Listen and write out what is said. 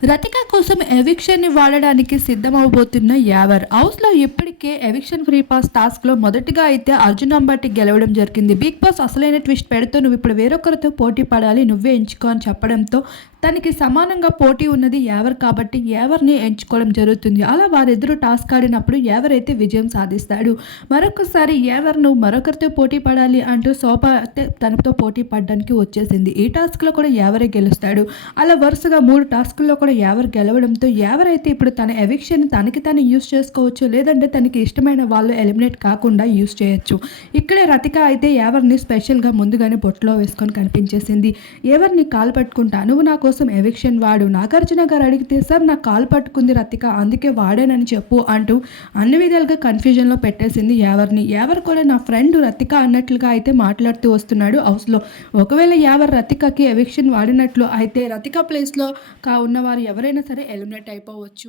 రతిక కోసం ఎవిక్షన్‌ని వాడడానికి సిద్ధమవబోతున్న యావర్. హౌస్‌లో ఇప్పటికే ఎవిక్షన్ ఫ్రీ పాస్ టాస్క్‌లో మొదటిగా అయితే అర్జున్ అంబటి గెలవడం జరిగింది. బిగ్ బాస్ అసలైన ట్విస్ట్ పెడుతూ "నువ్విప్పుడు వేరొకరితో పోటీ పడాలి. నువ్వే ఎంచుకో" అని చెప్పడంతో తనకి సమానంగా పోటీ ఉన్నది యావర్ కాబట్టి యావర్‌ని ఎంచుకోవడం జరుగుతుంది. అలా వారిద్దరూ టాస్క్ ఆడినప్పుడు యావర్ అయితే విజయం సాధిస్తాడు. మరొకసారి యావర్ "నువ్వు మరొకరితో పోటీ పడాలి" అంటూ శోభ అయితే తనతో పోటీ పడడానికి వచ్చేసింది. ఈ టాస్క్‌లో కూడా యావరే గెలుస్తాడు. అలా వరుసగా 3 టాస్కుల్లో కూడా యావర్ గెలవడంతో యావర్ అయితే ఇప్పుడు తన ఎవిక్షన్ తనకి తాను యూజ్ చేసుకోవచ్చు. లేదంటే తనకి ఇష్టమైన వాళ్ళు ఎలిమినేట్ కాకుండా యూజ్ చేయొచ్చు. ఇక్కడే రతిక అయితే యావర్‌ని స్పెషల్‌గా ముందుగానే బొట్లో వేసుకొని కనిపించేసింది. "యావర్‌ని కాలు పట్టుకుంటా. నువ్వు నా కోసం ఎవిక్షన్ వాడు." నాగార్జున గారు అడిగితే "సార్ నా కాలు పట్టుకుంది రతిక, అందుకే వాడానని చెప్పు" అంటూ అన్ని విధాలుగా కన్‌ఫ్యూజన్‌లో పెట్టేసింది యావర్‌ని. యావర్ కూడా నా ఫ్రెండ్ రతిక అన్నట్లుగా అయితే మాట్లాడుతూ వస్తున్నాడు హౌస్‌లో. ఒకవేళ యావర్ రతికకి ఎవిక్షన్ వాడినట్లు అయితే రతిక ప్లేస్‌లో ఉన్నవారు ఎవరైనా సరే ఎలిమినేట్ అయిపోవచ్చు.